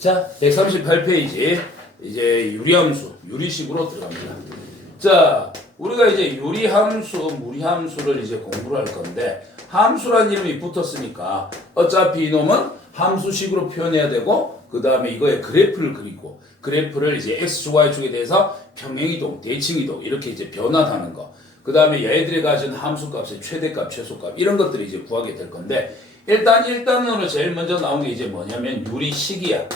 자, 138페이지 이제 유리함수, 유리식으로 들어갑니다. 자, 우리가 이제 유리함수, 무리함수를 이제 공부를 할 건데 함수란 이름이 붙었으니까 어차피 이놈은 함수식으로 표현해야 되고 그 다음에 이거에 그래프를 그리고 그래프를 이제 x, y축에 대해서 평행이동, 대칭이동 이렇게 이제 변환하는 거. 그 다음에 얘들이 가진 함수값의 최대값, 최소값 이런 것들을 이제 구하게 될 건데 일단으로 제일 먼저 나온 게 이제 뭐냐면 유리식이야.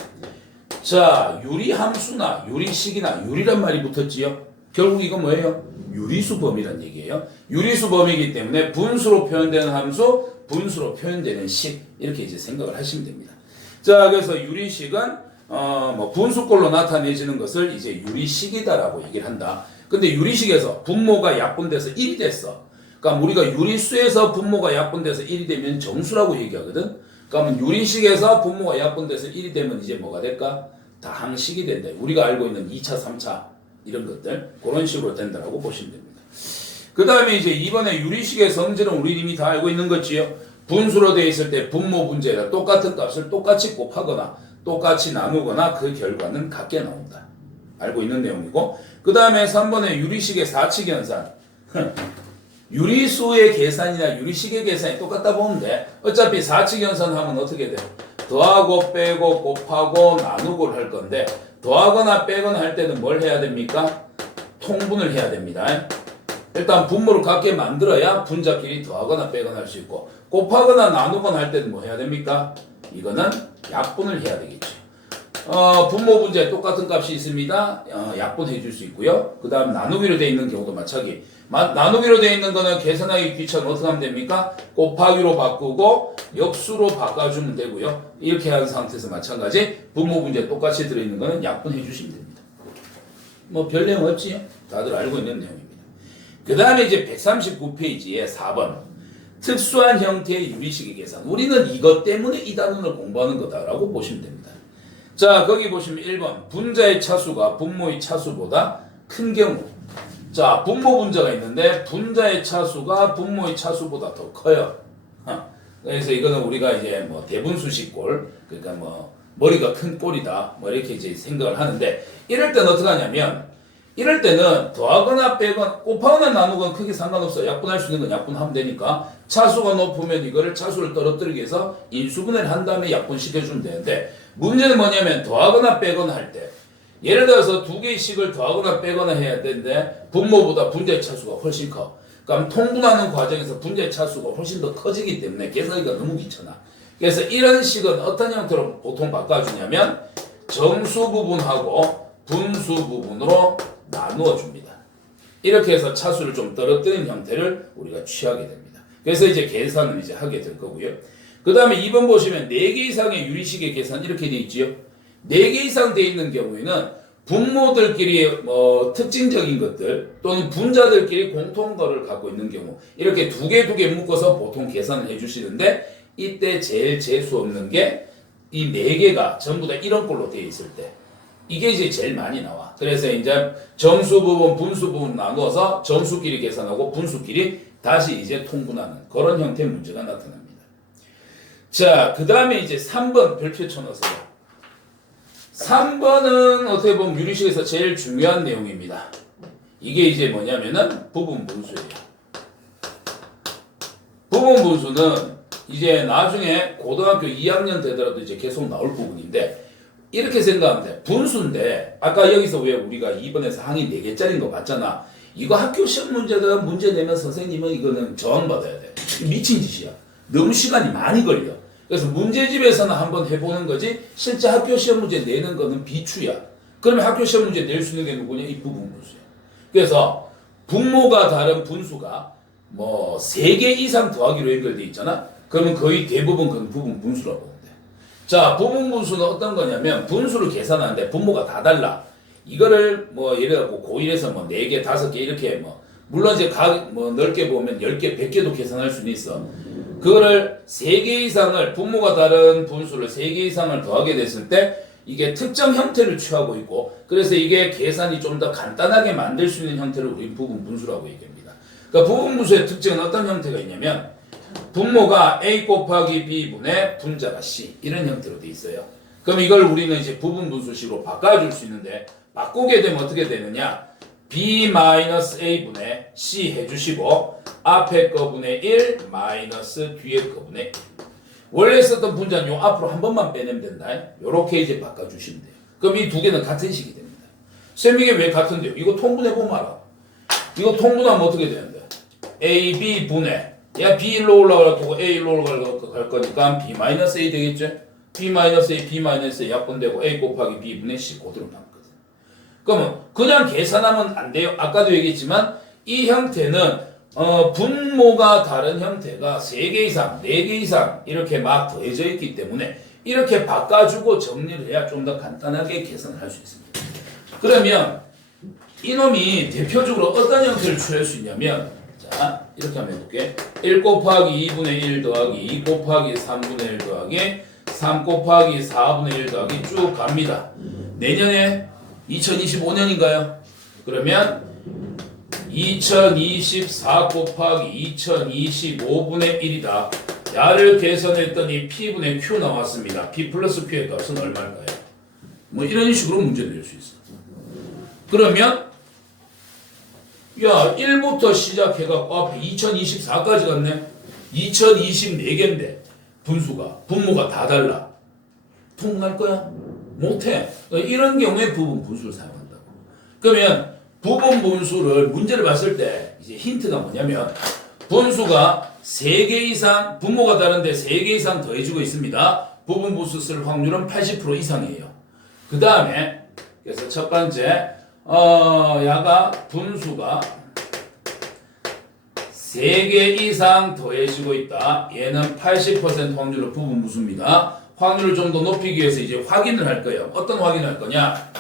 자, 유리함수나 유리식이나 유리란 말이 붙었지요. 결국 이건 뭐예요? 유리수 범위란 얘기예요. 유리수 범위이기 때문에 분수로 표현되는 함수, 분수로 표현되는 식 이렇게 이제 생각을 하시면 됩니다. 자, 그래서 유리식은 뭐 분수꼴로 나타내지는 것을 이제 유리식이다라고 얘기를 한다. 근데 유리식에서 분모가 약분돼서 1이 됐어. 그러니까 우리가 유리수에서 분모가 약분돼서 1이 되면 정수라고 얘기하거든. 그러면 유리식에서 분모가 약분돼서 1이 되면 이제 뭐가 될까? 다항식이 된다. 우리가 알고 있는 2차, 3차 이런 것들 그런 식으로 된다라고 보시면 됩니다. 그 다음에 이제 이번에 유리식의 성질은 우리 이미 다 알고 있는 거지요. 분수로 되어 있을 때 분모 분자에다 똑같은 값을 똑같이 곱하거나 똑같이 나누거나 그 결과는 같게 나온다. 알고 있는 내용이고 그 다음에 3번에 유리식의 사칙 현상 유리수의 계산이나 유리식의 계산이 똑같다 보면 돼. 어차피 사칙 현상 하면 어떻게 돼? 더하고 빼고 곱하고 나누고를 할 건데 더하거나 빼거나 할 때는 뭘 해야 됩니까? 통분을 해야 됩니다. 일단 분모를 같게 만들어야 분자끼리 더하거나 빼거나 할 수 있고 곱하거나 나누거나 할 때는 뭐 해야 됩니까? 이거는 약분을 해야 되겠죠. 분모 분자에 똑같은 값이 있습니다. 약분해 줄 수 있고요. 그 다음 나누기로 되어 있는 경우도 마찬가지. 나누기로 되어 있는 거는 계산하기 귀찮으면 어떻게 하면 됩니까? 곱하기로 바꾸고 역수로 바꿔주면 되고요. 이렇게 한 상태에서 마찬가지 분모 분자에 똑같이 들어있는 거는 약분해 주시면 됩니다. 뭐 별 내용 없지요? 다들 알고 있는 내용입니다. 그 다음에 이제 139페이지에 4번 특수한 형태의 유리식의 계산. 우리는 이것 때문에 이 단원을 공부하는 거다라고 보시면 됩니다. 자, 거기 보시면 1번 분자의 차수가 분모의 차수보다 큰 경우. 자, 분모 분자가 있는데 분자의 차수가 분모의 차수보다 더 커요. 그래서 이거는 우리가 이제 뭐 대분수식꼴, 그러니까 뭐 머리가 큰 꼴이다, 뭐 이렇게 이제 생각을 하는데 이럴 때는 어떻게 하냐면 이럴 때는 더하거나 빼거나 곱하거나 나누거나 크게 상관없어요. 약분할 수 있는 건 약분하면 되니까 차수가 높으면 이거를 차수를 떨어뜨리기 위해서 인수분해를 한 다음에 약분시켜주면 되는데 문제는 뭐냐면 더하거나 빼거나 할 때 예를 들어서 두 개의 식을 더하거나 빼거나 해야 되는데 분모보다 분자의 차수가 훨씬 커. 그럼 통분하는 과정에서 분자의 차수가 훨씬 더 커지기 때문에 계산하기가 너무 귀찮아. 그래서 이런 식은 어떤 형태로 보통 바꿔주냐면 정수 부분하고 분수 부분으로 나누어 줍니다. 이렇게 해서 차수를 좀 떨어뜨린 형태를 우리가 취하게 됩니다. 그래서 이제 계산을 이제 하게 될 거고요. 그 다음에 2번 보시면 4개 이상의 유리식의 계산 이렇게 돼 있지요. 4개 이상 돼 있는 경우에는 분모들끼리 특징적인 것들 또는 분자들끼리 공통거를 갖고 있는 경우 이렇게 두 개 묶어서 보통 계산을 해주시는데 이때 제일 재수 없는 게 이 4개가 전부 다 이런 꼴로 되어 있을 때 이게 이제 제일 많이 나와. 그래서 이제 정수 부분, 분수 부분 나누어서 정수끼리 계산하고 분수끼리 다시 이제 통분하는 그런 형태의 문제가 나타납니다. 자, 그 다음에 이제 3번 별표 쳐넣으세요. 3번은 어떻게 보면 유리식에서 제일 중요한 내용입니다. 이게 이제 뭐냐면은 부분 분수예요. 부분 분수는 이제 나중에 고등학교 2학년 되더라도 이제 계속 나올 부분인데 이렇게 생각하면 돼. 분수인데 아까 여기서 왜 우리가 2번에서 항이 4개짜리인 거 봤잖아. 이거 학교 시험 문제가 문제 내면 선생님은 이거는 저항받아야 돼. 미친 짓이야. 너무 시간이 많이 걸려. 그래서 문제집에서는 한번 해보는 거지 실제 학교 시험 문제 내는 거는 비추야. 그러면 학교 시험 문제 낼 수 있는 게 누구냐? 이 부분 분수야. 그래서 분모가 다른 분수가 뭐 3개 이상 더하기로 연결돼 있잖아. 그러면 거의 대부분 그건 부분 분수라고 보면 돼. 자, 부분 분수는 어떤 거냐면 분수를 계산하는데 분모가 다 달라. 이거를 뭐 예를 들어 고1에서 뭐 4개, 5개 이렇게 물론 이제 넓게 보면 10개, 100개도 계산할 수는 있어. 그거를 3개 이상을 분모가 다른 분수를 3개 이상을 더하게 됐을 때 이게 특정 형태를 취하고 있고 그래서 이게 계산이 좀 더 간단하게 만들 수 있는 형태를 우리 부분 분수라고 얘기합니다. 그러니까 부분 분수의 특징은 어떤 형태가 있냐면 분모가 a 곱하기 b분의 분자가 c 이런 형태로 돼 있어요. 그럼 이걸 우리는 이제 부분 분수식으로 바꿔줄 수 있는데 바꾸게 되면 어떻게 되느냐? b-a분의 c 해주시고 앞에 거분의 1 마이너스 뒤에 거분의 1. 원래 썼던 분자는 요 앞으로 한 번만 빼내면 된다. 요렇게 이제 바꿔주시면 돼요. 그럼 이 두 개는 같은 식이 됩니다. 쌤 이게 왜 같은데요? 이거 통분해보면 알아. 이거 통분하면 어떻게 되는데? a, b 분해. 야 b 일로 올라가고 a 일로 올라갈 거니까 b-a 되겠죠? b-a, b-a 약분되고 a 곱하기 b 분의 c 그대로 남거든. 그러면 그냥 계산하면 안 돼요. 아까도 얘기했지만 이 형태는 분모가 다른 형태가 3개 이상, 4개 이상 이렇게 막 더해져 있기 때문에 이렇게 바꿔주고 정리를 해야 좀 더 간단하게 계산을 할 수 있습니다. 그러면 이놈이 대표적으로 어떤 형태를 취할 수 있냐면 자 이렇게 한번 해볼게. 1 곱하기 2분의 1 더하기 2 곱하기 3분의 1 더하기 3 곱하기 4분의 1 더하기 쭉 갑니다. 내년에 2025년인가요? 그러면 2024 곱하기 2025분의 1이다. 야를 계산했더니 P분의 Q 나왔습니다. P 플러스 Q의 값은 얼마일까요? 뭐 이런 식으로 문제 낼 수 있어. 그러면 야 1부터 시작해갖고 앞에 2024까지 갔네. 2024개인데 분모가 다 달라. 통분할 거야? 못해. 이런 경우에 부분 분수를 사용한다고. 그러면 부분 분수를 문제를 봤을 때 이제 힌트가 뭐냐면 분수가 3개 이상 분모가 다른데 3개 이상 더해지고 있습니다. 부분 분수 쓸 확률은 80% 이상이에요. 그 다음에 그래서 첫 번째 야가 분수가 3개 이상 더해지고 있다. 얘는 80% 확률로 부분 분수입니다. 확률을 좀 더 높이기 위해서 이제 확인을 할 거예요. 어떤 확인을 할 거냐?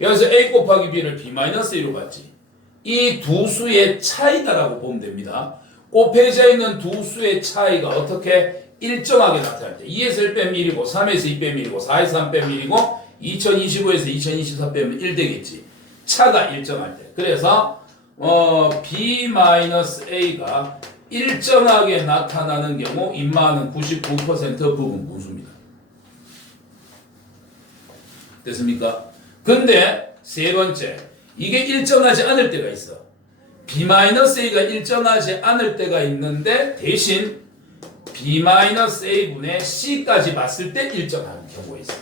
여기서 a 곱하기 b를 b-a로 봤지. 이 두 수의 차이다라고 보면 됩니다. 곱해져 있는 두 수의 차이가 어떻게 일정하게 나타날 때 2에서 1 빼면 1이고 3에서 2 빼면 1이고 4에서 3 빼면 1이고 2025에서 2024 빼면 1 되겠지. 차가 일정할 때. 그래서 b-a가 일정하게 나타나는 경우 인마는 99% 부분 분수입니다. 됐습니까? 근데 세 번째, 이게 일정하지 않을 때가 있어. b-a가 일정하지 않을 때가 있는데 대신 b-a분의 c까지 봤을 때 일정한 경우가 있어.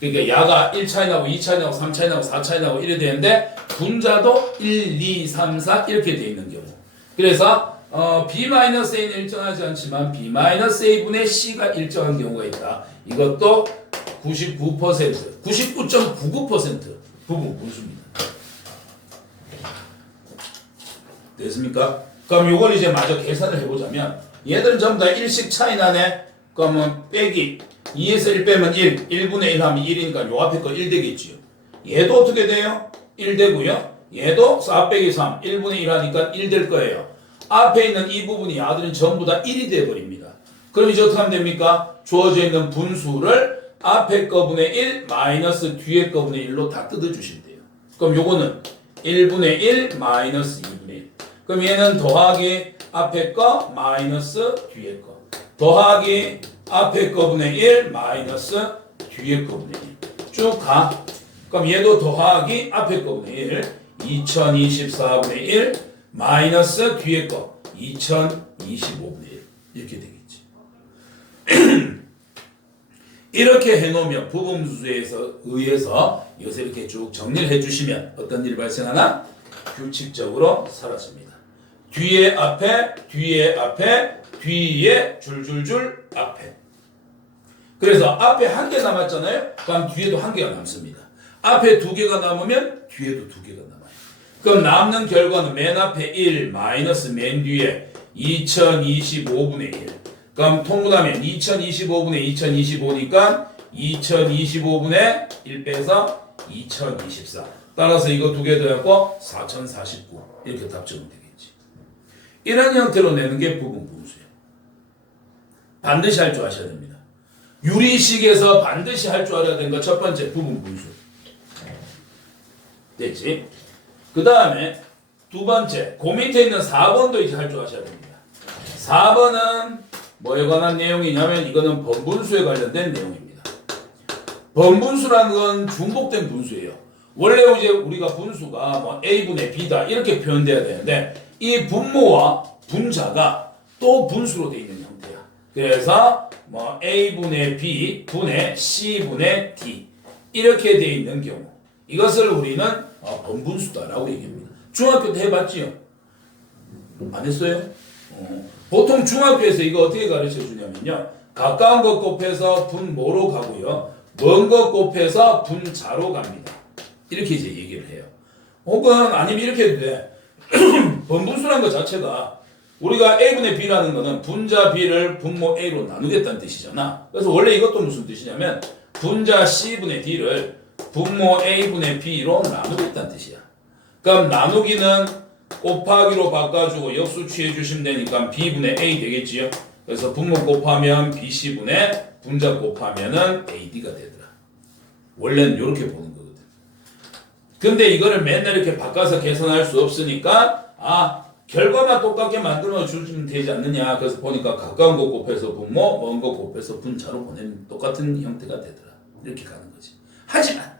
그러니까 야가 1 차이 나고 2 차이 나고 3 차이 나고 4 차이 나고 이래 되는데 분자도 1, 2, 3, 4 이렇게 돼 있는 경우. 그래서 b-a는 일정하지 않지만 b-a분의 c가 일정한 경우가 있다. 이것도 99%, 99.99% 부분 분수입니다. 됐습니까? 그럼 이걸 이제 마저 계산을 해보자면 얘들은 전부 다 1씩 차이 나네. 그러면 빼기 2에서 1 빼면 1, 1분의 1 하면 1이니까 요 앞에 거 1 되겠지요. 얘도 어떻게 돼요? 1 되고요. 얘도 4 빼기 3, 1분의 1 하니까 1 될 거예요. 앞에 있는 이 부분이 야들은 전부 다 1이 돼버립니다. 그럼 이제 어떻게 하면 됩니까? 주어져 있는 분수를 앞에 거분의 1 마이너스 뒤에 거분의 1로 다 뜯어주시면 돼요. 그럼 요거는 1분의 1 마이너스 2분의 1. 그럼 얘는 더하기 앞에 거 마이너스 뒤에 거. 더하기 앞에 거분의 1 마이너스 뒤에 거분의 1. 쭉 가. 그럼 얘도 더하기 앞에 거분의 1 2024분의 1 마이너스 뒤에 거 2025분의 1 이렇게 되겠지. 이렇게 해놓으면 부분분수에 의해서 이것을 이렇게 쭉 정리를 해주시면 어떤 일이 발생하나? 규칙적으로 사라집니다. 뒤에 앞에, 뒤에 앞에, 뒤에 줄줄줄 앞에. 그래서 앞에 한 개 남았잖아요. 그럼 뒤에도 한 개가 남습니다. 앞에 두 개가 남으면 뒤에도 두 개가 남아요. 그럼 남는 결과는 맨 앞에 1 마이너스 맨 뒤에 2025분의 1. 그럼 통분하면 2025분의 2025니까 2025분의 1 빼서 2024. 따라서 이거 두 개 더하고 4049. 이렇게 답 적으면 되겠지. 이런 형태로 내는 게 부분 분수예요. 반드시 할 줄 아셔야 됩니다. 유리식에서 반드시 할 줄 알아야 되는 거 첫 번째 부분 분수. 됐지? 그 다음에 두 번째, 그 밑에 있는 4번도 이제 할 줄 아셔야 됩니다. 4번은 뭐에 관한 내용이냐면 이거는 번분수에 관련된 내용입니다. 번분수라는 건 중복된 분수예요. 원래 이제 우리가 분수가 뭐 a분의 b다 이렇게 표현돼야 되는데 이 분모와 분자가 또 분수로 되어 있는 형태야. 그래서 뭐 a분의 b 분의 c분의 d 이렇게 되어 있는 경우 이것을 우리는 번분수다라고 얘기합니다. 중학교 때 해봤지요? 안 했어요? 보통 중학교에서 이거 어떻게 가르쳐 주냐면요. 가까운 것 곱해서 분모로 가고요. 먼 것 곱해서 분자로 갑니다. 이렇게 이제 얘기를 해요. 혹은 아니면 이렇게 해도 돼. 번분수라는 것 자체가 우리가 a분의 b라는 거는 분자 b를 분모 a로 나누겠다는 뜻이잖아. 그래서 원래 이것도 무슨 뜻이냐면 분자 c분의 d를 분모 a분의 b로 나누겠다는 뜻이야. 그럼 나누기는 곱하기로 바꿔주고 역수 취해 주시면 되니까 b분의 a 되겠지요. 그래서 분모 곱하면 bc분의 분자 곱하면은 ad가 되더라. 원래는 이렇게 보는 거거든. 근데 이거를 맨날 이렇게 바꿔서 계산할 수 없으니까 결과만 똑같게 만들어 주시면 되지 않느냐. 그래서 보니까 가까운 거 곱해서 분모, 먼 거 곱해서 분자로 보내면 똑같은 형태가 되더라. 이렇게 가는 거지. 하지만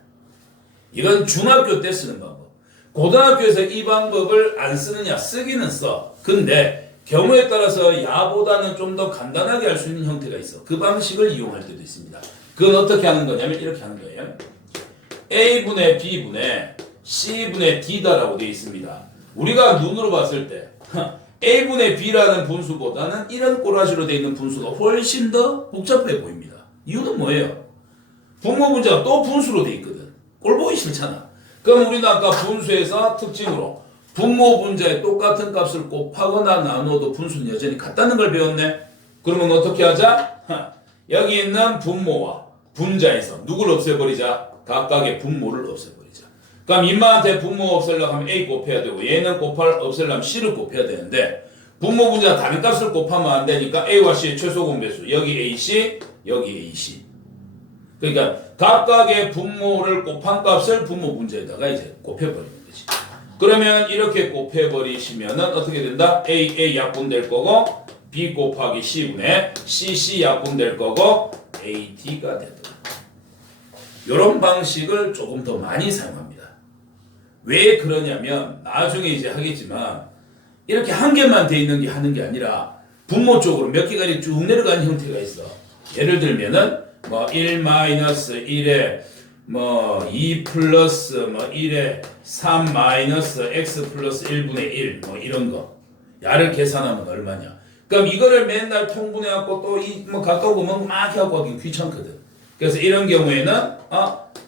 이건 중학교 때 쓰는 방법. 고등학교에서 이 방법을 안 쓰느냐? 쓰기는 써. 근데 경우에 따라서 야보다는 좀 더 간단하게 할 수 있는 형태가 있어. 그 방식을 이용할 때도 있습니다. 그건 어떻게 하는 거냐면 이렇게 하는 거예요. a분의 b분의 c분의 d다라고 되어 있습니다. 우리가 눈으로 봤을 때 a분의 b라는 분수보다는 이런 꼬라지로 되어 있는 분수가 훨씬 더 복잡해 보입니다. 이유는 뭐예요? 분모 분자가 또 분수로 되어 있거든. 꼴 보기 싫잖아. 그럼 우리는 아까 분수에서 특징으로 분모 분자의 똑같은 값을 곱하거나 나누어도 분수는 여전히 같다는 걸 배웠네. 그러면 어떻게 하자? 여기 있는 분모와 분자에서 누굴 없애버리자? 각각의 분모를 없애버리자. 그럼 인마한테 분모 없애려고 하면 a 곱해야 되고 얘는 없애려면 c를 곱해야 되는데 분모 분자 다른 값을 곱하면 안 되니까 a와 c의 최소 공배수 여기 ac 여기 ac. 그러니까 각각의 분모를 곱한 값을 분모 분자에다가 이제 곱해버리는 거지. 그러면 이렇게 곱해버리시면은 어떻게 된다? a 약분될 거고 b 곱하기 c분의 c 약분될 거고 ad가 되더라. 이런 방식을 조금 더 많이 사용합니다. 왜 그러냐면 나중에 이제 하겠지만 이렇게 한 개만 돼 있는 게 하는 게 아니라 분모 쪽으로 몇 개가 쭉 내려가는 형태가 있어. 예를 들면은 뭐 1-1에 뭐 2 플러스 뭐 1에 3 마이너스 x 플러스 1분의 1 뭐 이런 거. 야를 계산하면 얼마냐. 그럼 이거를 맨날 통분해갖고 또 이 뭐 가까운 거 막 해갖고 하기 귀찮거든. 그래서 이런 경우에는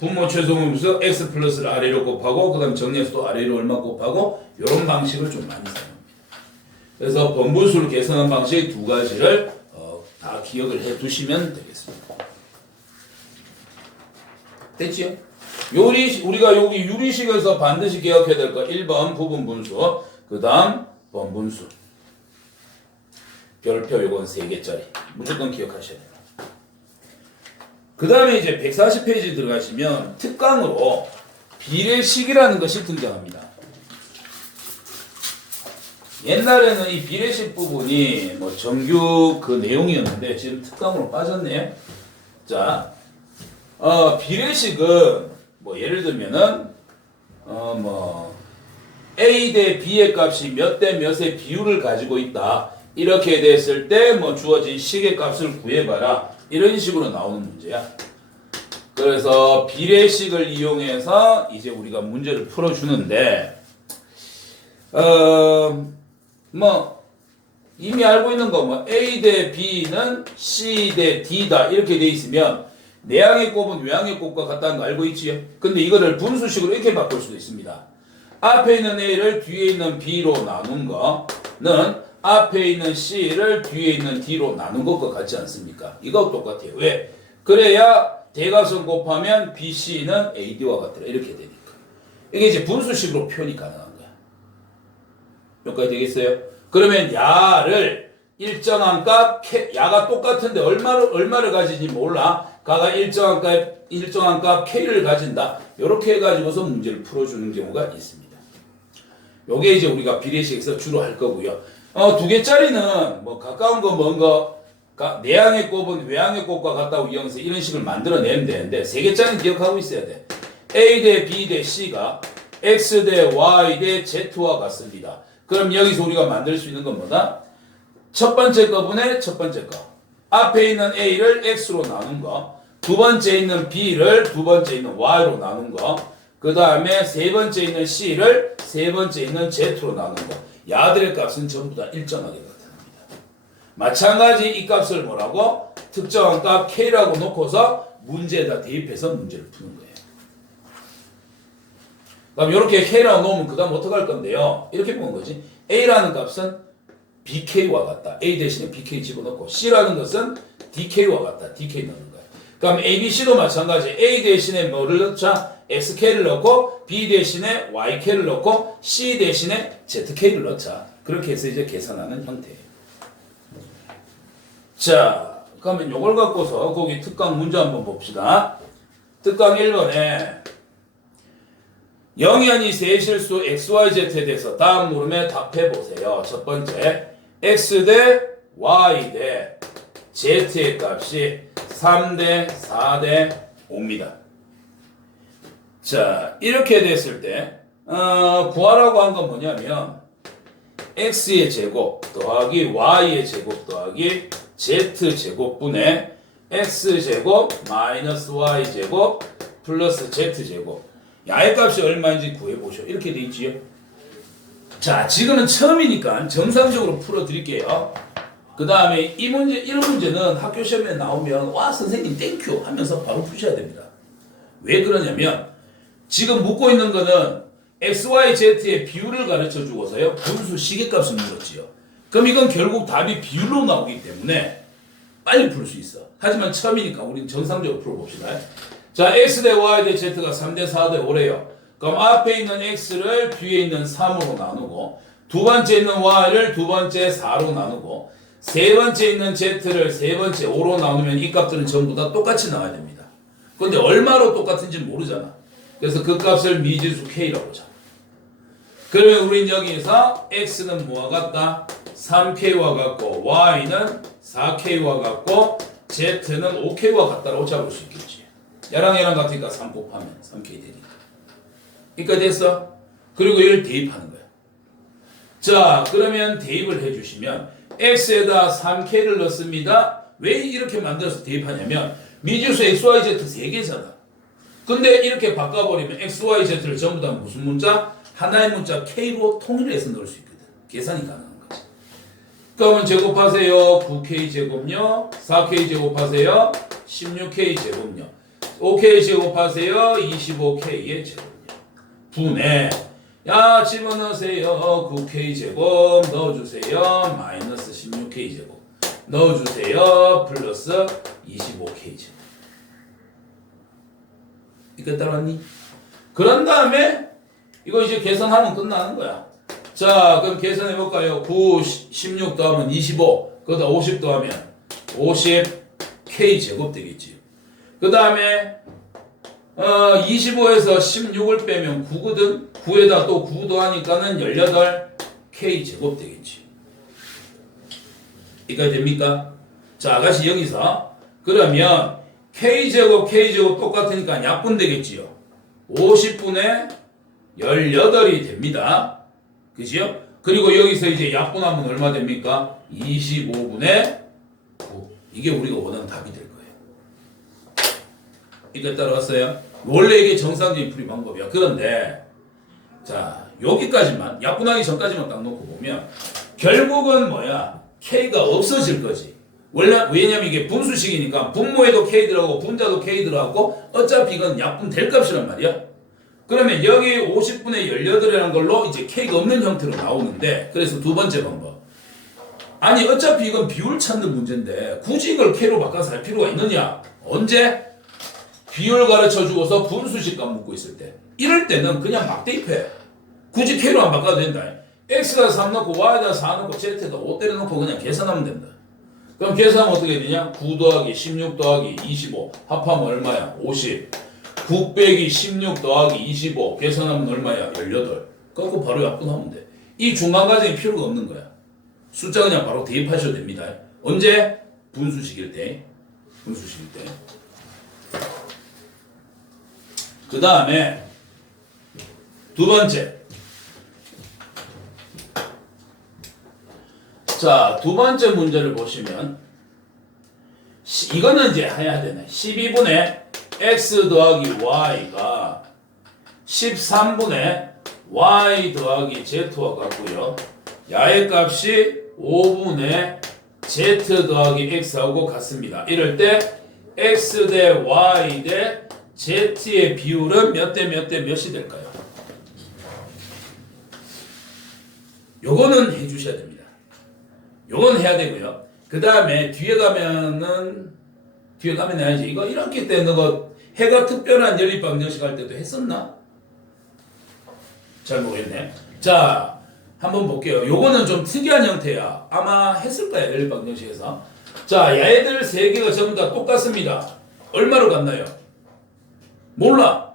분모 최소공배수 x 플러스를 아래로 곱하고 그다음 정리해서 또 아래로 얼마 곱하고 이런 방식을 좀 많이 사용합니다. 그래서 번분수를 계산하는 방식 두 가지를 다 기억을 해 두시면 되겠습니다. 됐지요? 우리가 여기 유리식에서 반드시 기억해야 될 거 1번 부분분수, 그 다음 번분수. 별표 요건 3개짜리. 무조건 기억하셔야 돼요. 그 다음에 이제 140페이지 들어가시면 특강으로 비례식이라는 것이 등장합니다. 옛날에는 이 비례식 부분이 뭐 정규 그 내용이었는데 지금 특강으로 빠졌네요. 자, 비례식은 뭐 예를 들면은 뭐 A 대 B의 값이 몇 대 몇의 비율을 가지고 있다. 이렇게 됐을 때 뭐 주어진 식의 값을 구해봐라. 이런 식으로 나오는 문제야. 그래서 비례식을 이용해서 이제 우리가 문제를 풀어주는데 뭐 이미 알고 있는 거 뭐 A 대 B는 C 대 D다 이렇게 돼 있으면 내항의 곱은 외항의 곱과 같다는 거 알고 있지요? 근데 이거를 분수식으로 이렇게 바꿀 수도 있습니다. 앞에 있는 A를 뒤에 있는 B로 나눈 거는 앞에 있는 C를 뒤에 있는 D로 나눈 것과 같지 않습니까? 이거 똑같아요. 왜? 그래야 대각선 곱하면 BC는 AD와 같더라. 이렇게 되니까. 이게 이제 분수식으로 표현이 가능한 거야. 여기까지 되겠어요? 그러면 야를 일정한 값, 야가 똑같은데 얼마를 가지는지 몰라. 가가 일정한 값 K를 가진다. 이렇게 해가지고서 문제를 풀어주는 경우가 있습니다. 요게 이제 우리가 비례식에서 주로 할 거고요. 2개짜리는 뭐 가까운 거 먼 거 내항의 곱은 외항의 곱과 같다고 이용해서 이런 식을 만들어내면 되는데 세 개짜리는 기억하고 있어야 돼. A 대 B 대 C가 X 대 Y 대 Z와 같습니다. 그럼 여기서 우리가 만들 수 있는 건 뭐다? 첫 번째 거분의 첫 번째 거. 앞에 있는 A를 X로 나눈 거. 두 번째 있는 B를 두 번째 있는 Y로 나눈 거. 그 다음에 세 번째 있는 C를 세 번째 있는 Z로 나눈 거. 야들의 값은 전부 다 일정하게 나타납니다. 마찬가지 이 값을 뭐라고? 특정한 값 K라고 놓고서 문제에다 대입해서 문제를 푸는 거예요. 그럼 이렇게 K라고 놓으면 그 다음 어떻게 할 건데요? 이렇게 보는 거지. A라는 값은 BK와 같다. A 대신에 BK 집어넣고 C라는 것은 DK와 같다. DK 넣는 거야. 그럼 A, B, C도 마찬가지. A 대신에 뭐를 넣자? XK를 넣고 B 대신에 YK를 넣고 C 대신에 ZK를 넣자. 그렇게 해서 이제 계산하는 형태예요. 자, 그러면 이걸 갖고서 거기 특강 문제 한번 봅시다. 특강 1번에 영현이 세실수 XYZ에 대해서 다음 물음에 답해 보세요. 첫 번째, X 대 Y 대 Z의 값이 3대 4대 5입니다. 자, 이렇게 됐을 때 구하라고 한 건 뭐냐면 X의 제곱 더하기 Y의 제곱 더하기 Z 제곱분의 X 제곱 마이너스 Y 제곱 플러스 Z 제곱. 야의 값이 얼마인지 구해보시오. 이렇게 돼 있지요. 자, 지금은 처음이니까 정상적으로 풀어드릴게요. 그 다음에 이런 문제는 학교 시험에 나오면 와 선생님 땡큐 하면서 바로 푸셔야 됩니다. 왜 그러냐면 지금 묻고 있는 거는 XYZ의 비율을 가르쳐 주고서요 분수 시계값을 물었지요. 그럼 이건 결국 답이 비율로 나오기 때문에 빨리 풀 수 있어. 하지만 처음이니까 우리는 정상적으로 풀어봅시다. 자, X 대 Y 대 Z가 3대 4 대 5래요. 그럼 앞에 있는 X를 뒤에 있는 3으로 나누고 두 번째 있는 Y를 두 번째 4로 나누고 세 번째 있는 Z를 세 번째 5로 나누면 이 값들은 전부 다 똑같이 나와야 됩니다. 그런데 얼마로 똑같은지 모르잖아. 그래서 그 값을 미지수 K라고 잡아. 그러면 우린 여기서 X는 뭐와 같다? 3K와 같고 Y는 4K와 같고 Z는 5K와 같다라고 잡을 수 있겠지. 얘랑 같으니까 3 곱하면 3K 되니까. 그러니까 됐어? 그리고 이걸 대입하는 거야. 자, 그러면 대입을 해주시면 X에다 3K를 넣습니다. 왜 이렇게 만들어서 대입하냐면 미지수 XYZ 3개잖아. 근데 이렇게 바꿔버리면 XYZ를 전부 다 무슨 문자? 하나의 문자 K로 통일해서 넣을 수 있거든. 계산이 가능한 거지. 그러면 제곱하세요. 9K 제곱요. 4K 제곱하세요. 16K 제곱요. 5K 제곱하세요. 25K의 제곱요. 분해. 야, 집어넣으세요. 9K 제곱 넣어주세요. 마이너스 16K 제곱 넣어주세요. 플러스 25K 제곱. 이거 따라왔니? 그런 다음에 이거 이제 계산하면 끝나는 거야. 자, 그럼 계산해볼까요? 9, 16 더하면 25. 거기다 50 더하면 50K 제곱 되겠지. 그 다음에 25에서 16을 빼면 9거든. 9에다 또 9 더하니까는 18K 제곱 되겠지. 이까지 됩니까? 자, 아가씨 여기서 그러면 K제곱 똑같으니까 약분 되겠지요. 50분의 18이 됩니다. 그지요? 그리고 여기서 이제 약분하면 얼마 됩니까? 25분의 9. 이게 우리가 원하는 답이 될 거예요. 이거 따라왔어요? 원래 이게 정상적인 풀이 방법이야. 그런데 자, 여기까지만 약분하기 전까지만 딱 놓고 보면 결국은 뭐야? K가 없어질 거지. 원래 왜냐면 이게 분수식이니까 분모에도 K 들어가고 분자도 K 들어가고 어차피 이건 약분 될 값이란 말이야. 그러면 여기 50분의 18이라는 걸로 이제 K가 없는 형태로 나오는데 그래서 두 번째 방법. 아니 어차피 이건 비율 찾는 문제인데 굳이 이걸 K로 바꿔서 할 필요가 있느냐? 언제? 비율 가르쳐 주고서 분수식값 묻고 있을 때. 이럴 때는 그냥 막 대입해. 굳이 K로 안 바꿔도 된다. X에다 3 넣고 Y에다 4 넣고 Z에다 5 때려 넣고 그냥 계산하면 된다. 그럼 계산하면 어떻게 되냐? 9 더하기 16 더하기 25 합하면 얼마야? 50. 9 빼기 16 더하기 25 계산하면 얼마야? 18. 그거 바로 약분하면 돼. 이 중간 과정이 필요가 없는 거야. 숫자 그냥 바로 대입하셔도 됩니다. 언제? 분수식일 때. 그 다음에 두 번째. 자, 두 번째 문제를 보시면 이거는 이제 해야 되네. 12분의 x 더하기 y가 13분의 y 더하기 z와 같고요. 야의 값이 5분의 z 더하기 x하고 같습니다. 이럴 때 x 대 y 대 z의 비율은 몇 대 몇 대 몇이 될까요? 요거는 해주셔야 됩니다. 요건 해야 되고요. 그 다음에 뒤에 가면 해야지. 이거 1학기 때 너가 해가 특별한 연립 방정식 할 때도 했었나? 잘 모르겠네. 자, 한번 볼게요. 요거는 좀 특이한 형태야. 아마 했을 거야, 연립 방정식에서. 자, 얘들 세 개가 전부 다 똑같습니다. 얼마로 같나요? 몰라.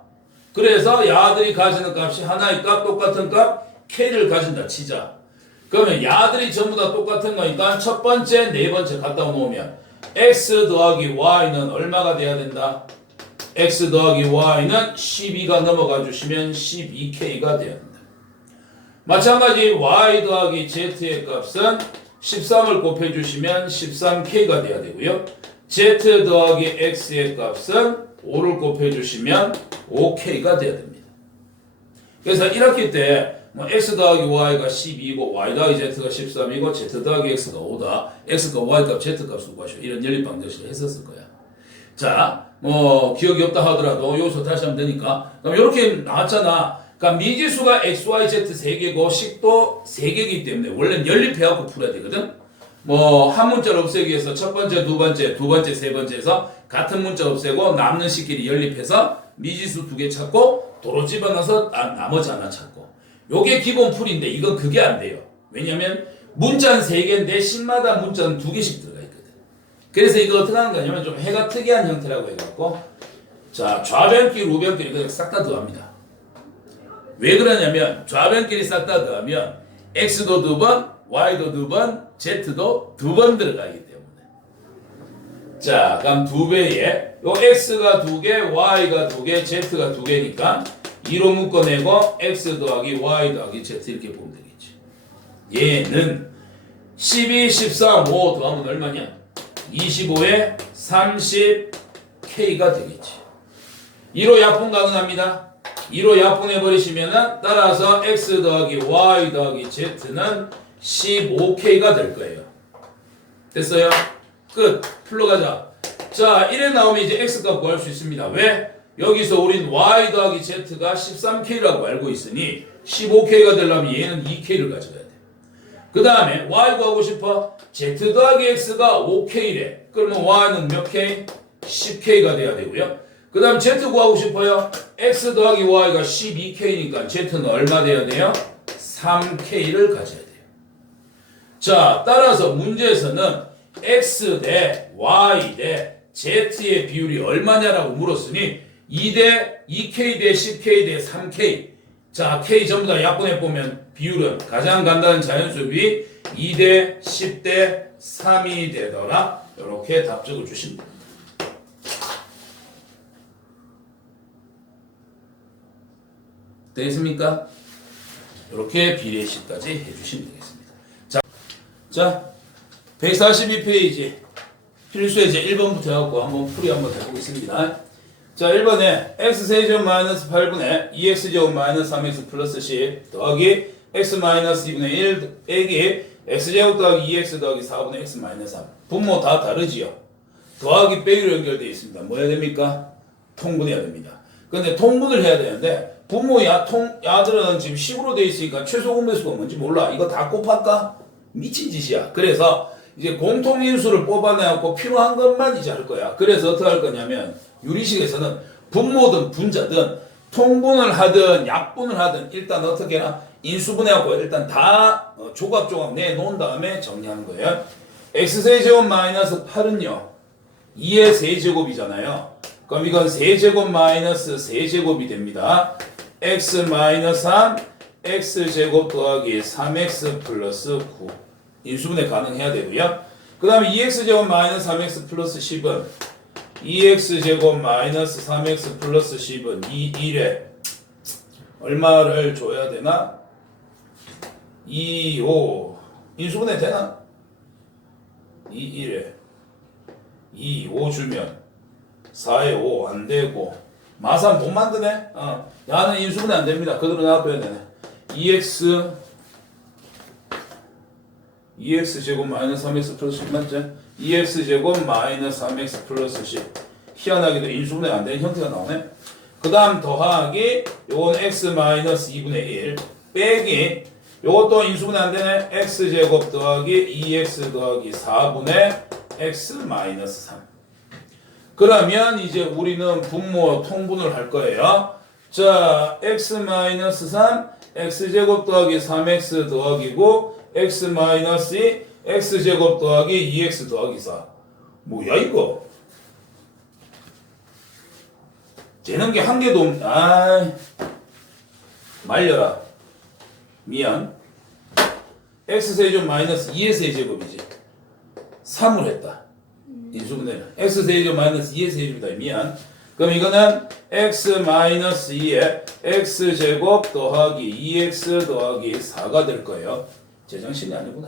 그래서 야들이 가지는 값이 하나의 값, 똑같은 값, k를 가진다 치자. 그러면 야들이 전부 다 똑같은 거니까 첫 번째, 네 번째 갖다 놓으면 x 더하기 y는 얼마가 돼야 된다? x 더하기 y는 12가 넘어가 주시면 12k가 돼야 된다. 마찬가지 y 더하기 z의 값은 13을 곱해 주시면 13k가 돼야 되고요. z 더하기 x의 값은 5를 곱해 주시면 5k가 돼야 됩니다. 그래서 1학기 때 x 더하기 y가 12이고 y 더하기 z가 13이고 z 더하기 x가 5다. x가 y 값, z 값을 구하시오. 이런 연립 방정식을 했었을 거야. 자, 기억이 없다 하더라도 여기서 다시 하면 되니까. 그럼 이렇게 나왔잖아. 그러니까 미지수가 x, y, z 3개고 식도 3개이기 때문에 원래는 연립해갖고 풀어야 되거든. 한 문자를 없애기 위해서 첫 번째, 두 번째, 세 번째에서 같은 문자 없애고 남는 식끼리 연립해서 미지수 2개 찾고 도로 집어넣어서 나머지 하나 찾고. 요게 기본 풀인데 이건 그게 안 돼요. 왜냐면 문자는 3개인데 식마다 문자는 2개씩 들어가 있거든. 그래서 이거 어떻게 하는 거냐면 좀 해가 특이한 형태라고 해갖고 자, 좌변끼리 우변끼리 그냥 싹 다 더합니다. 왜 그러냐면 좌변끼리 싹 다 더하면 x도 2번, y도 2번, z도 2번 들어가기 때문에. 자, 그럼 2배에 요 x가 2개, y가 2개, z가 2개니까 2로 묶어내고 x 더하기 y 더하기 z 이렇게 보면 되겠지. 얘는 12, 13, 5 더하면 얼마냐? 25에 30k가 되겠지. 2로 약분 가능합니다. 2로 약분해버리시면은 따라서 x 더하기 y 더하기 z는 15k가 될 거예요. 됐어요? 끝. 풀러가자. 자, 1에 나오면 이제 x값 구할 수 있습니다. 왜? 여기서 우린 y 더하기 z가 13k라고 알고 있으니 15k가 되려면 얘는 2k를 가져가야 돼. 그 다음에 y 구하고 싶어? z 더하기 x가 5k래. 그러면 y는 몇 k? 10k가 돼야 되고요. 그 다음 z 구하고 싶어요? x 더하기 y가 12k니까 z는 얼마 돼야 돼요? 3k를 가져야 돼요. 자, 따라서 문제에서는 x 대 y 대 z의 비율이 얼마냐라고 물었으니 2대 2k 대 10k 대 3k. 자, k 전부 다 약분해보면 비율은 가장 간단한 자연수비 2대 10대 3이 되더라. 이렇게 답 적어주시면 됩니다. 되겠습니까? 이렇게 비례식까지 해주시면 되겠습니다. 자, 142페이지 필수예제 1번부터 해갖고 한번 풀이 한번 해보겠습니다. 자, 1번에 x세제곱 마이너스 8분의 2x제곱 마이너스 3x 플러스 10 더하기 x 마이너스 2분의 1 빼기 x제곱 더하기 2x 더하기 4분의 x 마이너스 3. 분모 다 다르지요? 더하기 빼기로 연결되어 있습니다. 뭐 해야 됩니까? 통분해야 됩니다. 근데 통분을 해야 되는데 분모 야들은 지금 10으로 되어 있으니까 최소 공배수가 뭔지 몰라. 이거 다 곱할까? 미친 짓이야. 그래서 이제 공통인수를 뽑아내고 필요한 것만 이제 할 거야. 그래서 어떻게 할 거냐면 유리식에서는 분모든 분자든 통분을 하든 약분을 하든 일단 어떻게 해나 인수분해하고 일단 다 조각조각 내놓은 다음에 정리하는 거예요. x세제곱 마이너스 8은요 2의 세제곱이잖아요. 그럼 이건 세제곱 마이너스 세제곱이 됩니다. x 마이너스 3 x제곱 더하기 3x 플러스 9 인수분해 가능해야 되고요. 그 그 다음에 2x제곱 마이너스 3x 플러스 10은 2x제곱 마이너스 3x 플러스 10은 1에 얼마를 줘야 되나? 2, 5 인수분해 되나? 2, 1에 2, 5 주면 4에 5 안 되고 마산 못 만드네? 야는 인수분해 안 됩니다. 그대로 놔둬야 되네. 2x 제곱 마이너스 3x 플러스 10 맞지? 2x 제곱 마이너스 3x 플러스 10 희한하게도 인수분해 안 되는 형태가 나오네. 그 다음 더하기 요건 x 마이너스 2분의 1 빼기 요것도 인수분해 안 되네. x 제곱 더하기 2x 더하기 4분의 x 마이너스 3. 그러면 이제 우리는 분모 통분을 할 거예요. 자, x 마이너스 3 x 제곱 더하기 3x 더하기고 x 마이너스 2 x 제곱 더하기 2x 더하기 4. 뭐야 이거? 재는 게 한 개도 없네. 아이 말려라. 미안. x세제곱 마이너스 2의 세제곱이지. 3을 했다. 인수분해는 x세제곱 마이너스 2의 세제곱이다. 미안. 그럼 이거는 x 마이너스 2에 x제곱 더하기 2x 더하기 4가 될 거예요. 제정신이 아니구나.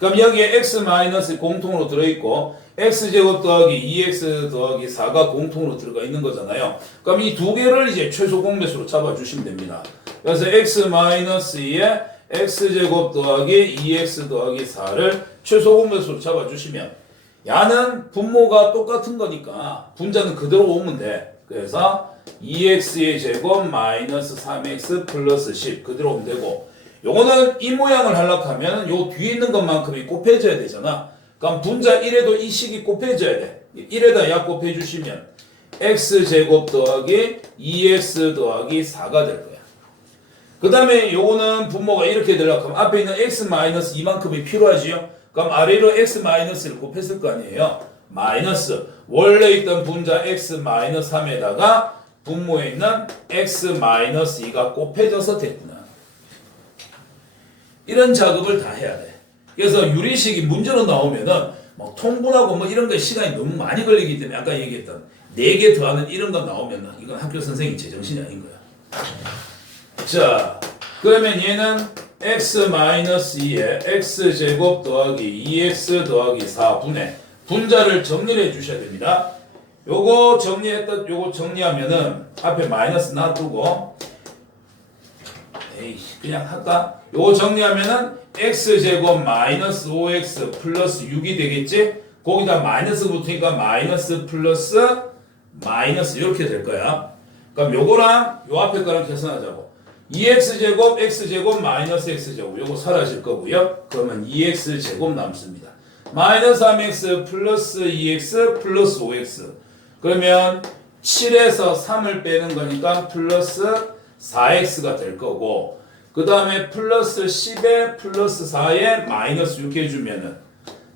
그럼 여기에 x 마이너스 공통으로 들어있고 x제곱 더하기 2x 더하기 4가 공통으로 들어가 있는 거잖아요. 그럼 이 두 개를 이제 최소 공배수로 잡아주시면 됩니다. 그래서 x 마이너스 2에 x제곱 더하기 2x 더하기 4를 최소 공배수로 잡아주시면 야는 분모가 똑같은 거니까 분자는 그대로 오면 돼. 그래서 2x의 제곱 마이너스 3x 플러스 10 그대로 오면 되고 요거는 이 모양을 하려고 하면 요 뒤에 있는 것만큼이 곱해져야 되잖아. 그럼 분자 1에도 이 식이 곱해져야 돼. 1에다 약 곱해주시면 x제곱 더하기 2x 더하기 4가 될 거야. 그 다음에 요거는 분모가 이렇게 되려고 하면 앞에 있는 x 마이너스 이만큼이 필요하지요. 그럼 아래로 x 마이너스를 곱했을 거 아니에요. 마이너스 원래 있던 분자 x 마이너스 3에다가 분모에 있는 x 마이너스 2가 곱해져서 됐구나. 이런 작업을 다 해야 돼. 그래서 유리식이 문제로 나오면은 뭐 통분하고 뭐 이런 거 시간이 너무 많이 걸리기 때문에 아까 얘기했던 4개 더하는 이런 거 나오면 이건 학교 선생님 제정신이 아닌 거야. 자, 그러면 얘는 x-2에 x제곱 더하기 2x 더하기 4분의 분자를 정리를 해주셔야 됩니다. 요거 정리하면은 앞에 마이너스 놔두고 에이 그냥 할까? 요거 정리하면은 x제곱 마이너스 5x 플러스 6이 되겠지? 거기다 마이너스 붙으니까 마이너스 플러스 마이너스 이렇게 될 거야. 그럼 요거랑 요 앞에 거랑 계산하자고. 2x제곱 x제곱 마이너스 x제곱 요거 사라질 거고요. 그러면 2x제곱 남습니다. 마이너스 3x 플러스 2x 플러스 5x 그러면 7에서 3을 빼는 거니까 플러스 4x가 될 거고 그 다음에 플러스 10에 플러스 4에 마이너스 6 해주면은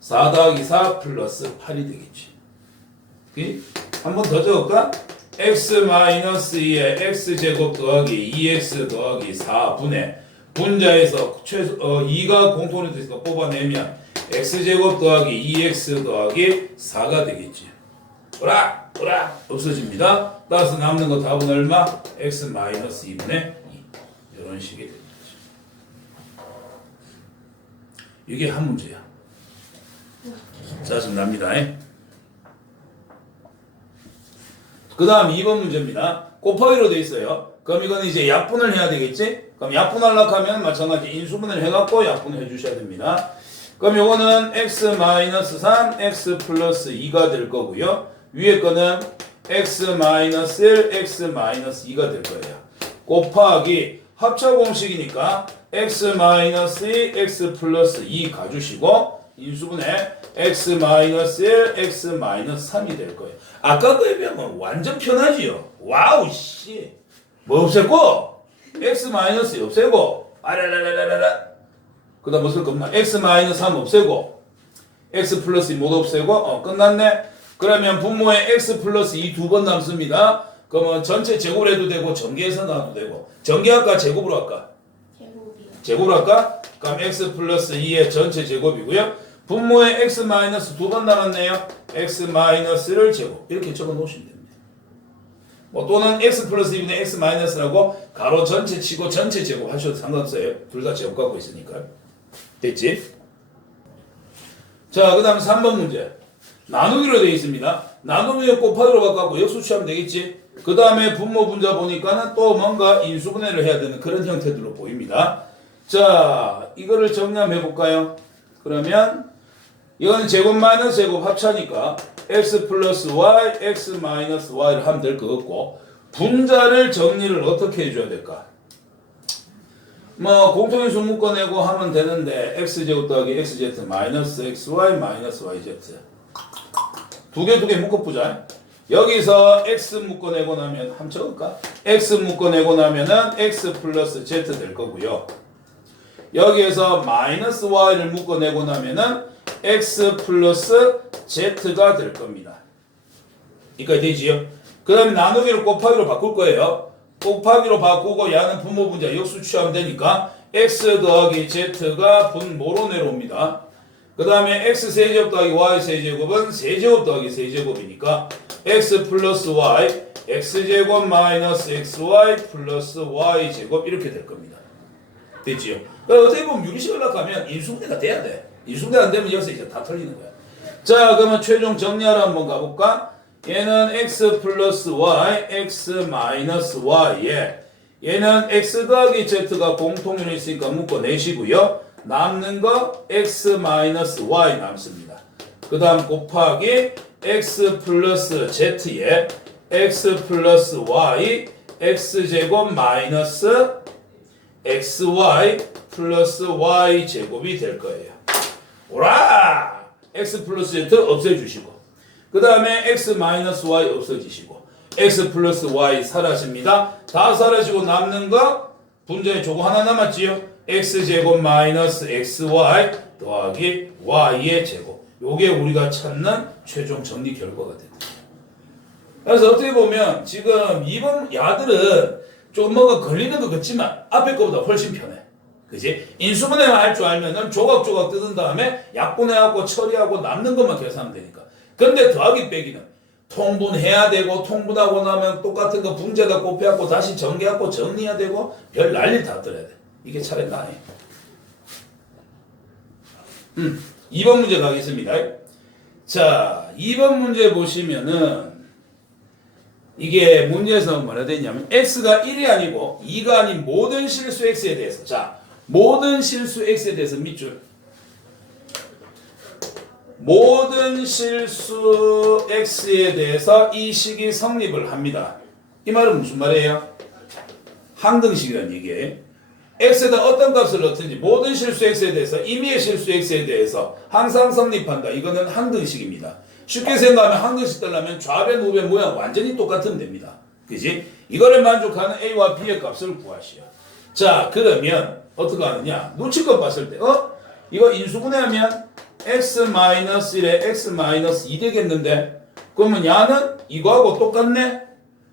4 더하기 4 플러스 8이 되겠지. 한 번 더 적을까? x-2에 x제곱 더하기 2x 더하기 4분의 분자에서 2가 공통이 되니까 뽑아내면 x제곱 더하기 2x 더하기 4가 되겠지. 오라 없어집니다. 따라서 남는 거 답은 얼마? x-2분의 2 이런 식이 됩니다. 이게 한 문제야. 짜증납니다. 그 다음 2번 문제입니다. 곱하기로 돼 있어요. 그럼 이건 이제 약분을 해야 되겠지? 그럼 약분하려고 하면 마찬가지 인수분해를 해갖고 약분을 해주셔야 됩니다. 그럼 요거는 x-3 x 플러스 2가 될 거고요. 위에 거는 x-1 x-2가 될 거예요. 곱하기 합차 공식이니까 x-2 x 플러스 2 가주시고 인수분해 x-1 x-3이 될 거예요. 아까 거에 비하면 완전 편하지요. 와우 씨. 뭐 없앴고 x-2 없애고 아라라라라라 그 다음 뭐 쓸 거 없나? x-3 없애고 x 플러스 2 모두 없애고 끝났네. 그러면 분모에 x 플러스 2 두 번 남습니다. 그러면 전체 제곱을 해도 되고 전개해서 나와도 되고 전개할까 제곱으로 할까? 제곱으로 할까? 그럼 x 플러스 2의 전체 제곱이고요. 분모에 x 마이너스 2번 남았네요. x 마이너스를 제곱 이렇게 적어 놓으시면 됩니다. 뭐 또는 x 플러스 2분의 x 마이너스라고 가로 전체 치고 전체 제곱 하셔도 상관없어요. 둘 다 제곱 갖고 있으니까. 됐지? 자, 그 다음 3번 문제. 나누기로 되어 있습니다. 나누면 곱하기로 바꿔갖고 역수 취하면 되겠지? 그 다음에 분모 분자 보니까는 또 뭔가 인수분해를 해야 되는 그런 형태들로 보입니다. 자, 이거를 정리해 볼까요? 그러면 이거는 제곱 마이너스 제곱 합차니까 x 플러스 y, x 마이너스 y를 하면 될 것 같고, 분자를 정리를 어떻게 해줘야 될까? 뭐 공통인수 묶어내고 하면 되는데 x제곱 더하기 xz 마이너스 xy 마이너스 yz 두 개 묶어보자. 여기서 x 묶어내고 나면 한번 적을까? x 묶어내고 나면은 x 플러스 z 될 거고요. 여기에서 마이너스 y를 묶어내고 나면은 x 플러스 z가 될 겁니다. 이까지 되지요? 그 다음에 나누기를 곱하기로 바꿀 거예요. 곱하기로 바꾸고 야는 분모 분자 역수 취하면 되니까 x 더하기 z가 분모로 내려옵니다. 그 다음에 x 세제곱 더하기 y 세제곱은 세제곱 더하기 세제곱이니까 x 플러스 y x제곱 마이너스 xy 플러스 y제곱 이렇게 될 겁니다. 됐지요? 그러니까 어떻게 보면 유리식을 하면 인수분해가 돼야 돼. 인수분해 안 되면 여기서 이제 다 틀리는 거야. 자, 그러면 최종 정리하러 한번 가볼까? 얘는 x 플러스 y, x 마이너스 y에 얘는 x 더하기 z가 공통연이 있으니까 묶어내시고요. 남는 거 x 마이너스 y 남습니다. 그 다음 곱하기 x 플러스 z에 x 플러스 y, x제곱 마이너스 xy 플러스 y제곱이 될 거예요. 오라! x 플러스 z 없애주시고 그 다음에 x 마이너스 y 없어지시고 x 플러스 y 사라집니다. 다 사라지고 남는 거 분자에 저거 하나 남았지요. x제곱 마이너스 xy 더하기 y의 제곱. 요게 우리가 찾는 최종 정리 결과가 됩니다. 그래서 어떻게 보면 지금 이번 야들은 좀 뭐가 걸리는 것 같지만 앞에 거보다 훨씬 편해. 그지? 인수분해만 할 줄 알면은 조각조각 뜯은 다음에 약분해하고 처리하고 남는 것만 계산하면 되니까. 근데 더하기 빼기는 통분해야 되고 통분하고 나면 똑같은 거 분자에다 곱해갖고 다시 전개하고 정리해야 되고 별 난리 다 들어야 돼. 이게 차례 나네. 2번 문제 가겠습니다. 자, 2번 문제 보시면은 이게 문제에서 뭐라 되냐면 x가 1이 아니고 2가 아닌 모든 실수 x에 대해서 자, 모든 실수 x에 대해서 밑줄 모든 실수 x에 대해서 이 식이 성립을 합니다. 이 말은 무슨 말이에요? 항등식이라는 얘기예요. x에다 어떤 값을 넣든지 모든 실수 x에 대해서 임의의 실수 x에 대해서 항상 성립한다. 이거는 항등식입니다. 쉽게 생각하면 항등식 되려면 좌변 우변 모양 완전히 똑같으면 됩니다. 그지? 이거를 만족하는 a와 b의 값을 구하시오. 자, 그러면 어떻게 하느냐? 놓칠 것 봤을 때 이거 인수분해하면 x-1에 x-2 되겠는데 그러면 야는 이거하고 똑같네?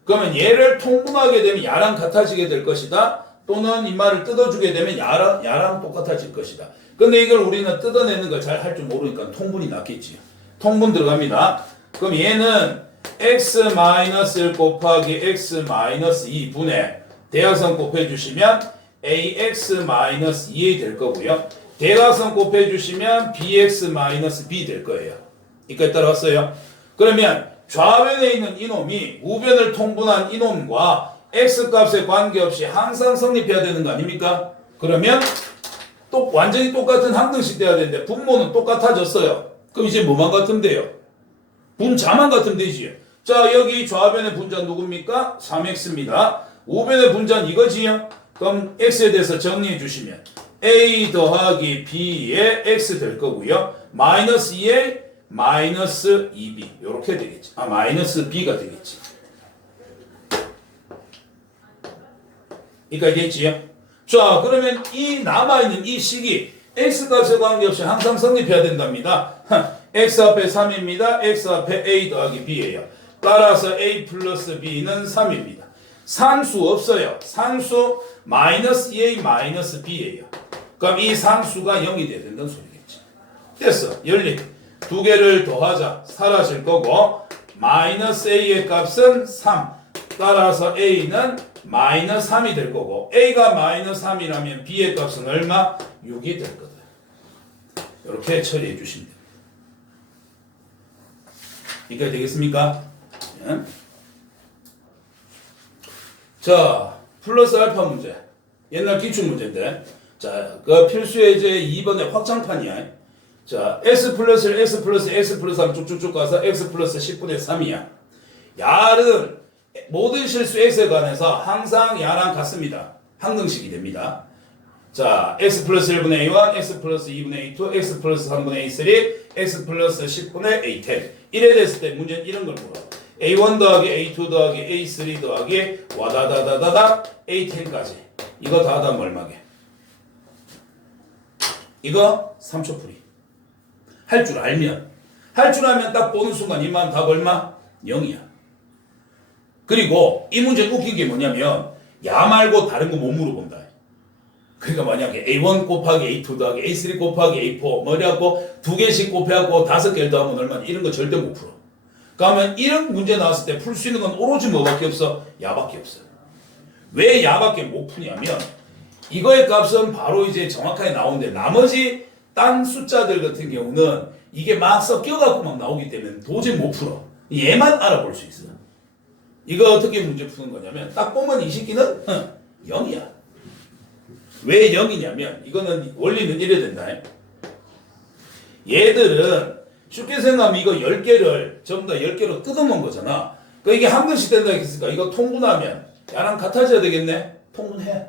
그러면 얘를 통분하게 되면 야랑 같아지게 될 것이다. 또는 이 말을 뜯어주게 되면 야랑 똑같아질 것이다. 근데 이걸 우리는 뜯어내는 걸 잘 할 줄 모르니까 통분이 낫겠지요. 통분 들어갑니다. 그럼 얘는 x-1 곱하기 x-2 분의 대각선 곱해주시면 ax-2이 될 거고요. 대각선 곱해주시면 bx-b 될 거예요. 이까지 따라왔어요. 그러면 좌변에 있는 이놈이 우변을 통분한 이놈과 x값에 관계없이 항상 성립해야 되는 거 아닙니까? 그러면 또 완전히 똑같은 항등식 돼야 되는데 분모는 똑같아졌어요. 그럼 이제 뭐만 같으면 돼요? 분자만 같으면 되지. 자, 여기 좌변의 분자 누굽니까? 3x입니다. 우변의 분자는 이거지요? 그럼 x에 대해서 정리해 주시면 a 더하기 b의 x 될 거고요. 마이너스 2에 마이너스 2b 이렇게 되겠지. 마이너스 b가 되겠지. 이까지 됐지요? 자, 그러면 이 남아있는 이 식이 x값에 관계없이 항상 성립해야 된답니다. x 앞에 3입니다. x 앞에 a 더하기 b예요. 따라서 a 플러스 b는 3입니다. 상수 없어요. 상수 마이너스 a 마이너스 b예요. 그럼 이 상수가 0이 돼야 된다는 소리겠지. 됐어. 열린. 두 개를 더하자. 사라질 거고 마이너스 a의 값은 3. 따라서 a는 마이너스 3이 될 거고 a가 마이너스 3이라면 b의 값은 얼마? 6이 될 거다. 이렇게 처리해 주시면 됩니다. 이렇게 되겠습니까? 예? 자, 플러스 알파 문제. 옛날 기출 문제인데. 자, 그 필수의 이제 2번의 확장판이야. 자, x 플러스 1, x 플러스 x 플러스 3 쭉쭉쭉 가서 x 플러스 10분의 3이야. 야는 모든 실수 x에 관해서 항상 야랑 같습니다. 항등식이 됩니다. 자, x 플러스 1분의 a1, x 플러스 2분의 a2, x 플러스 3분의 a3, x 플러스 10분의 a10. 이래 됐을 때 문제는 이런 걸 물어. a1 더하기 a2 더하기 a3 더하기 와다다다다다 a10까지. 이거 다 하면 얼마게? 이거 3초 풀이. 할 줄 알면. 할 줄 알면 딱 보는 순간 이만 답 얼마? 0이야. 그리고 이 문제 웃긴 게 뭐냐면 야 말고 다른 거 못 물어본다. 그러니까 만약에 a1 곱하기 a2 더하기 a3 곱하기 a4 뭐라고 두 개씩 곱해갖고 5개를 더하면 얼마나 이런 거 절대 못 풀어. 그러면 이런 문제 나왔을 때 풀 수 있는 건 오로지 뭐밖에 없어? 야밖에 없어. 왜 야밖에 못 푸냐면 이거의 값은 바로 이제 정확하게 나오는데 나머지 딴 숫자들 같은 경우는 이게 막 섞여갖고 막 나오기 때문에 도저히 못 풀어. 얘만 알아볼 수 있어. 이거 어떻게 문제 푸는 거냐면 딱 보면 이 새끼는 0이야. 왜 0이냐면 이거는 원리는 이래 된다. 얘들은 쉽게 생각하면 이거 10개를 전부 다 10개로 뜯어먹은 거잖아. 그러니까 이게 한 번씩 된다 했으니까 이거 통분하면 야랑 같아져야 되겠네? 통분해.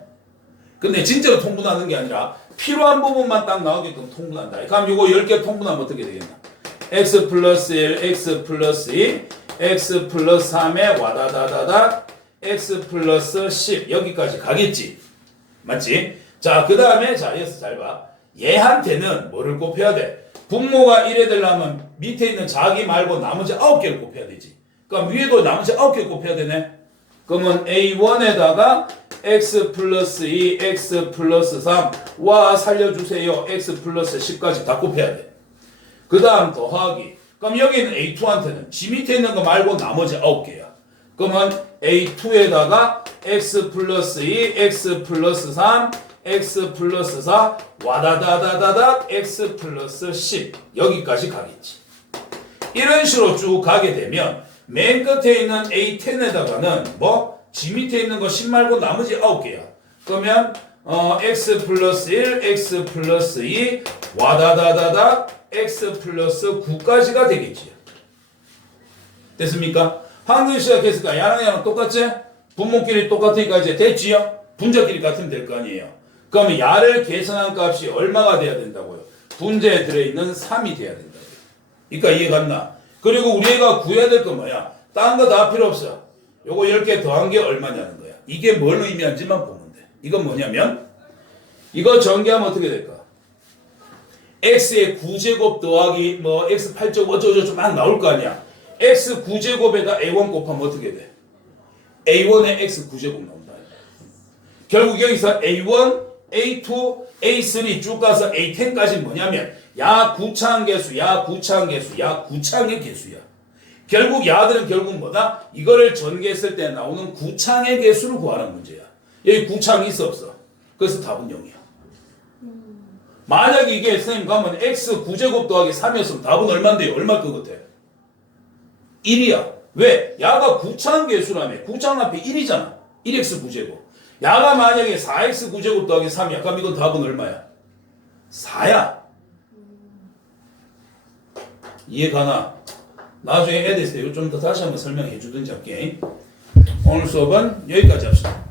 근데 진짜로 통분하는 게 아니라 필요한 부분만 딱 나오게끔 통분한다. 그럼 이거 10개 통분하면 어떻게 되겠나? x 플러스 1, x 플러스 2, x 플러스 3에 와다다다다 x 플러스 10 여기까지 가겠지. 맞지? 자, 그 다음에 자, 여기서 잘 봐. 얘한테는 뭐를 곱해야 돼? 분모가 1에 되려면 밑에 있는 자기 말고 나머지 9개를 곱해야 되지. 그럼 위에도 나머지 9개 곱해야 되네. 그러면 a1에다가 x 플러스 2, x 플러스 3 와 살려주세요. x 플러스 10까지 다 곱해야 돼. 그 다음 더하기. 그럼 여기는 a2한테는 지 밑에 있는 거 말고 나머지 9개야. 그러면 a2에다가 x 플러스 2, x 플러스 3, x 플러스 4 와다다다다다 x 플러스 10 여기까지 가겠지. 이런 식으로 쭉 가게 되면 맨 끝에 있는 a10에다가는 뭐? 지 밑에 있는 거 10 말고 나머지 9개야. 그러면 x 플러스 1, x 플러스 2 와다다다다 x 플러스 9까지가 되겠지. 됐습니까? 항등 시작했으니까 야랑 야랑 똑같지? 분모끼리 똑같으니까 이제 됐지요? 분자끼리 같으면 될 거 아니에요. 그러면 야를 계산한 값이 얼마가 돼야 된다고요? 분자에 들어있는 3이 돼야 된다고요. 그러니까 이해갔나? 그리고 우리 애가 구해야 될 건 뭐야? 딴 거 다 필요 없어. 요거 10개 더한 게 얼마냐는 거야. 이게 뭘 의미하는지만 보면 돼. 이건 뭐냐면 이거 전개하면 어떻게 될까? x의 9제곱 더하기 뭐 x 8제곱 어쩌고저쩌고 막 나올 거 아니야. x 9제곱에다 a1 곱하면 어떻게 돼? a1에 x 9제곱 나온다. 결국 여기서 a1, a2, a3 쭉 가서 a10까지 뭐냐면 야 구차항계수, 야 구차항계수, 야 구차항의 계수야. 결국 야들은 결국 뭐다? 이거를 전개했을 때 나오는 구차항의 계수를 구하는 문제야. 여기 구차항이 있어 없어? 그래서 답은 0이야. 만약에 이게 선생님 가면 x 9제곱 더하기 3이었으면 답은 얼마인데요? 얼마일 것 같아? 1이야. 왜? 야가 구차항 계수라며. 구차항 앞에 1이잖아. 1x 9제곱. 야가 만약에 4x 9제곱 더하기 3이야. 그럼 이건 답은 얼마야? 4야. 이해가나? 나중에 애들 이거 좀 더 다시 한번 설명해 주든지 할게. 오늘 수업은 여기까지 합시다.